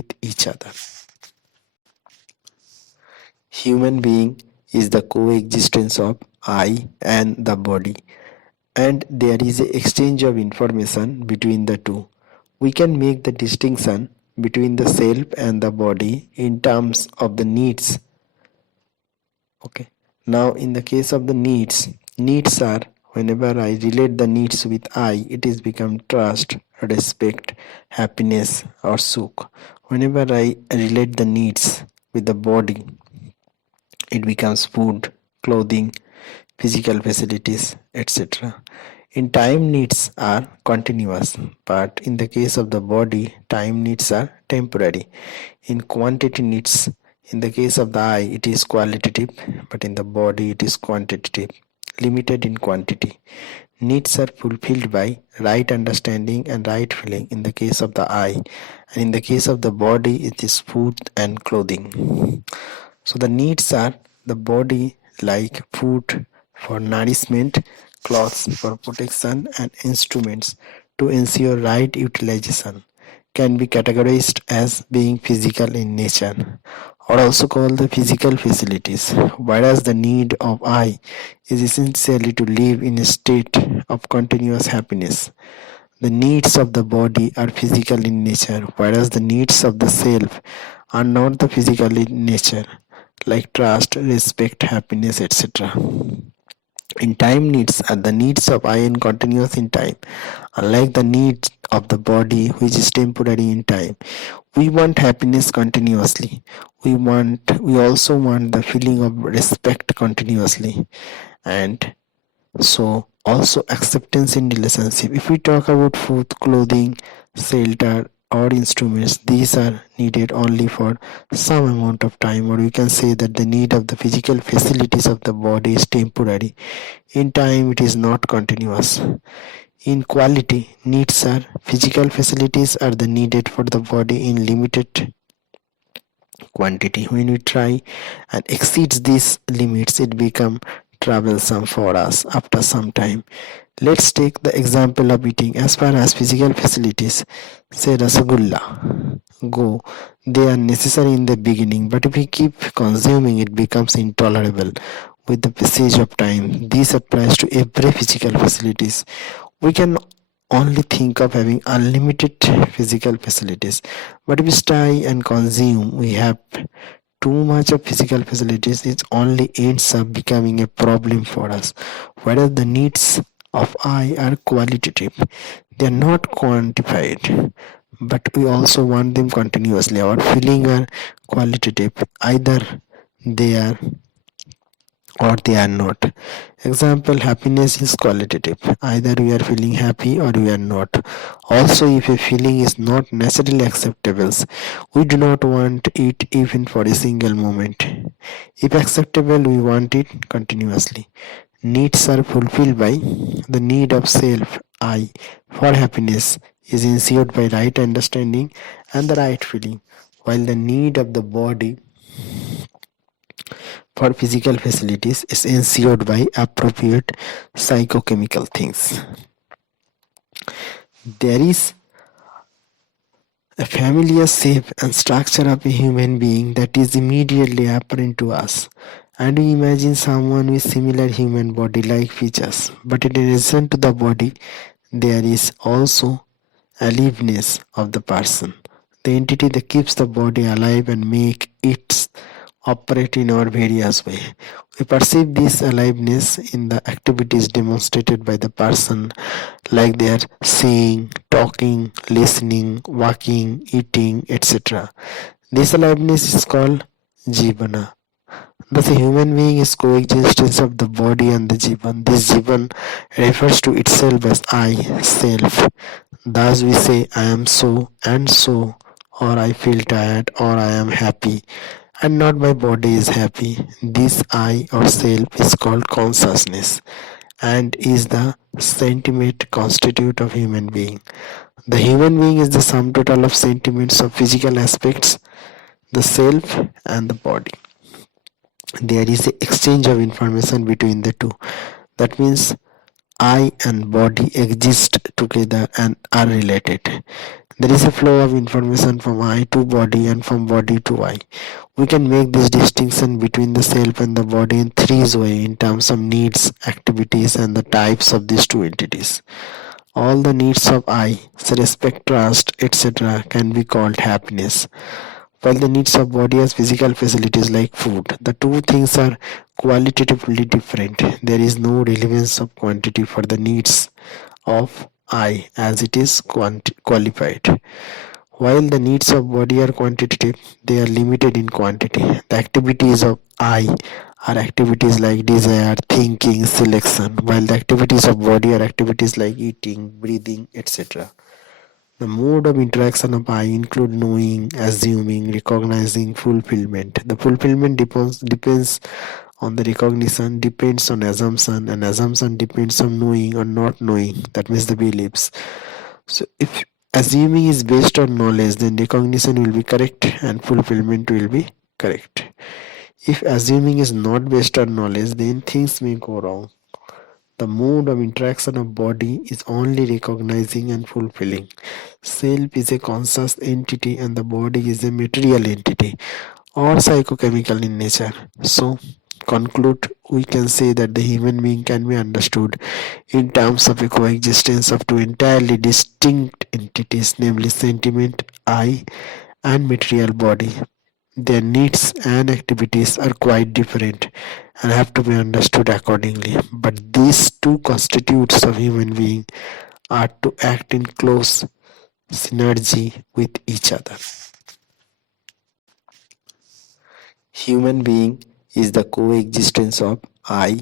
with each other. Human being is the coexistence of I and the body, and there is a exchange of information between the two. We can make the distinction between the self and the body in terms of the needs. Okay. Now, in the case of the needs are whenever I relate the needs with I, it is become trust, respect, happiness, or sukh. Whenever I relate the needs with the body, it becomes food, clothing, physical facilities, etc. In time needs are continuous, but in the case of the body, time needs are temporary. In quantity needs, in the case of the eye, it is qualitative, but in the body, it is quantitative, limited in quantity. Needs are fulfilled by right understanding and right feeling in the case of the eye, and in the case of the body, it is food and clothing. So the needs are the body like food for nourishment, clothes for protection, and instruments to ensure right utilization can be categorized as being physical in nature, or also called the physical facilities, whereas the need of I is essentially to live in a state of continuous happiness. The needs of the body are physical in nature, whereas the needs of the self are not the physical in nature, like trust, respect, happiness, etc. In time needs are the needs of I and continuous in time, unlike the needs of the body which is temporary in time. We want happiness continuously. We also want the feeling of respect continuously, and so also acceptance in relationship. If we talk about food, clothing, shelter, or instruments, these are needed only for some amount of time, or we can say that the need of the physical facilities of the body is temporary. In time it is not continuous. In quality, needs are physical facilities are the needed for the body in limited quantity. When we try and exceeds these limits, it become troublesome for us after some time. Let's take the example of eating. As far as physical facilities, say rasagulla, go, they are necessary in the beginning, but if we keep consuming, it becomes intolerable with the passage of time. This applies to every physical facilities. We can only think of having unlimited physical facilities, but if we try and consume, we have too much of physical facilities, it only ends up becoming a problem for us. Whereas the needs of I are qualitative, they are not quantified, but we also want them continuously. Our feeling are qualitative, either they are or they are not. Example, happiness is qualitative. Either we are feeling happy or we are not. Also, if a feeling is not naturally acceptable, we do not want it even for a single moment. If acceptable, we want it continuously. Needs are fulfilled by the need of self, I, for happiness is ensured by right understanding and the right feeling, while the need of the body for physical facilities is ensured by appropriate psychochemical things. There is a familiar shape and structure of a human being that is immediately apparent to us, and we imagine someone with similar human body-like features. But in addition to the body, there is also aliveness of the person, the entity that keeps the body alive and make it operate in our various way. We perceive this aliveness in the activities demonstrated by the person, like they are seeing, talking, listening, walking, eating, etc. This aliveness is called jivana. Thus, a human being is coexistence of the body and the jivan. This jivan refers to itself as I, self. Thus, we say I am so and so, or I feel tired, or I am happy, and not my body is happy. This I or self is called consciousness and is the sentiment constitute of human being. The human being is the sum total of sentiments of physical aspects, the self and the body. There is an exchange of information between the two. That means I and body exist together and are related. There is a flow of information from eye to body and from body to eye. We can make this distinction between the self and the body in three ways in terms of needs, activities, and the types of these two entities. All the needs of eye, so respect, trust, etc., can be called happiness, while the needs of body as physical facilities like food. The two things are qualitatively different. There is no relevance of quantity for the needs of I as it is qualified. While the needs of body are quantitative, they are limited in quantity. The activities of I are activities like desire, thinking, selection, while the activities of body are activities like eating, breathing, etc. The mode of interaction of I include knowing, assuming, recognizing, fulfillment. The fulfillment depends on the recognition, depends on assumption, and assumption depends on knowing or not knowing. That means the beliefs. So if assuming is based on knowledge, then recognition will be correct and fulfillment will be correct. If assuming is not based on knowledge, then things may go wrong. The mode of interaction of body is only recognizing and fulfilling. Self is a conscious entity and the body is a material entity or psychochemical in nature. So, conclude, we can say that the human being can be understood in terms of a coexistence of two entirely distinct entities, namely sentiment, I, and material body. Their needs and activities are quite different and have to be understood accordingly. But these two constitutes of human being are to act in close synergy with each other. Human being is the coexistence of I